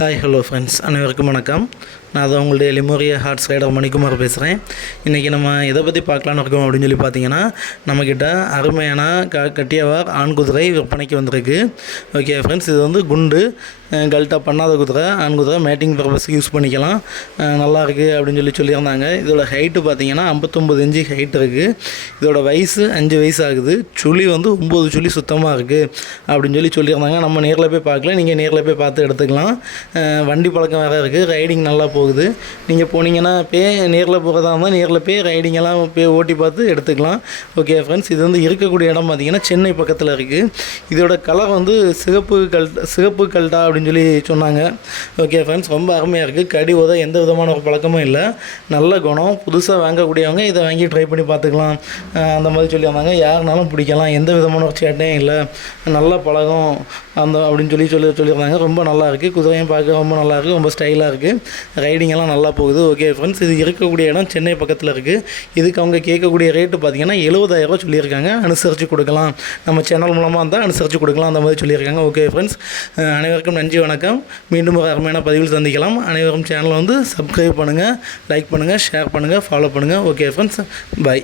Hi hello friends அனைவருக்கும் வணக்கம். நான் அதை உங்களுடைய லிமோரியா ஹார்ட்ஸ் ரைடர் மணிக்குமார் பேசுகிறேன் இன்றைக்கி நம்ம எதை பற்றி பார்க்கலான்னு இருக்கோம் அப்படின்னு சொல்லி பார்த்தீங்கன்னா நம்மக்கிட்ட அருமையான க கட்டியவார் ஆண் குதிரை விற்பனைக்கு வந்திருக்கு. ஓகே ஃப்ரெண்ட்ஸ் இது வந்து குண்டு கல்ட்டா பண்ணாத குதிரை ஆண் குதிரை மேட்டிங் பர்பஸ்க்கு யூஸ் பண்ணிக்கலாம். நல்லா இருக்குது அப்படின்னு சொல்லி சொல்லியிருந்தாங்க. இதோட ஹைட்டு பார்த்தீங்கன்னா ஐம்பத்தொம்பது இன்ச்சு ஹைட் இருக்குது இதோட வயசு அஞ்சு வயசு ஆகுது. சுழி வந்து ஒம்பது சுழி சுத்தமாக இருக்குது அப்படின்னு சொல்லி சொல்லியிருந்தாங்க. நம்ம நேரில் போய் பார்க்கல. நீங்கள் நேரில் போய் பார்த்து எடுத்துக்கலாம். வண்டி பழக்கம் வேறு இருக்குது ரைடிங் நல்லா போகுது. நீங்கள் போனீங்கன்னா பே நேரில் போகிறதா இருந்தால் நேரில் போய் ரைடிங்கெல்லாம் போய் ஓட்டி பார்த்து எடுத்துக்கலாம். ஓகே ஃப்ரெண்ட்ஸ் இது வந்து இருக்கக்கூடிய இடம் பார்த்தீங்கன்னா சென்னை பக்கத்தில் இருக்குது இதோட கலர் வந்து சிகப்பு கல் சிகப்பு கல்டா அப்படின்னு சொல்லி சொன்னாங்க. ஓகே ஃப்ரெண்ட்ஸ் ரொம்ப அருமையாக இருக்குது கடி உத எந்த விதமான ஒரு பழக்கமும் இல்லை. நல்ல குணம். புதுசாக வாங்கக்கூடியவங்க இதை வாங்கி ட்ரை பண்ணி பார்த்துக்கலாம். அந்த மாதிரி சொல்லி வந்தாங்க யாருனாலும் பிடிக்கலாம். எந்த விதமான ஒரு சேட்டையும் இல்லை. நல்ல பழகம். அந்த அப்படின்னு சொல்லி சொல்லி சொல்லியிருந்தாங்க. ரொம்ப நல்லா இருக்குது குதிரையும் பார்க்க ரொம்ப நல்லா இருக்குது ரொம்ப ஸ்டைலாக இருக்குது ரைடிங் எல்லாம் நல்லா போகுது. ஓகே ஃப்ரெண்ட்ஸ் இது இருக்கக்கூடிய இடம் சென்னை பக்கத்தில் இருக்குது இதுக்கு அவங்க கேட்கக்கூடிய ரேட்டு பார்த்தீங்கன்னா எழுபதாயிரரூவா சொல்லியிருக்காங்க. அனுசரித்து கொடுக்கலாம். நம்ம சேனல் மூலமாக இருந்தால் அனுசரித்து கொடுக்கலாம் அந்த மாதிரி சொல்லியிருக்காங்க. ஓகே ஃப்ரெண்ட்ஸ் அனைவருக்கும் நன்றி வணக்கம். மீண்டும் ஒரு அருமையான பதிவில் சந்திக்கலாம். அனைவரும் சேனலை வந்து சப்ஸ்கிரைப் பண்ணுங்கள் லைக் பண்ணுங்கள் ஷேர் பண்ணுங்கள் ஃபாலோ பண்ணுங்கள் ஓகே ஃப்ரெண்ட்ஸ் பை